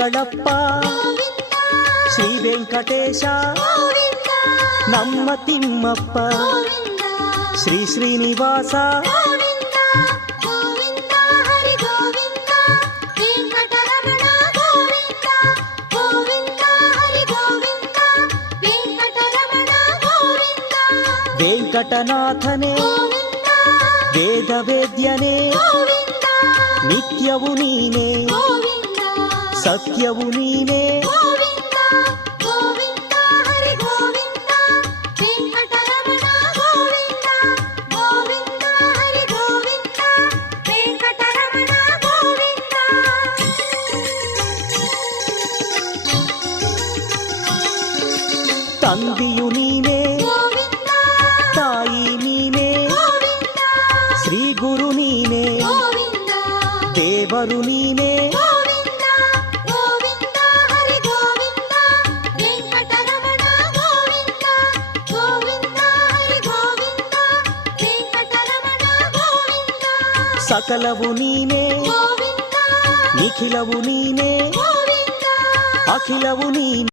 ಮಂಗಳಪ್ಪ ಶ್ರೀ ವೆಂಕಟೇಶ ನಮ್ಮ ತಿಮ್ಮಪ್ಪ ಶ್ರೀ ಶ್ರೀನಿವಾಸ ವೆಂಕಟನಾಥನೇ ವೇದ ವೇದ್ಯನೇ ನಿತ್ಯವು ನೀನೇ ಸತ್ಯವು ನೀನೇ ತಂದೆಯು ನೀನೇ ತಾಯಿ ನೀನೇ ಶ್ರೀ ಗುರು ನೀನೇ ದೇವರು ನೀನೇ ಸಕಲವು ನೀನೇ ನಿಖಿಲವು ನೀನೇ ಅಖಿಲವು ನೀನೇ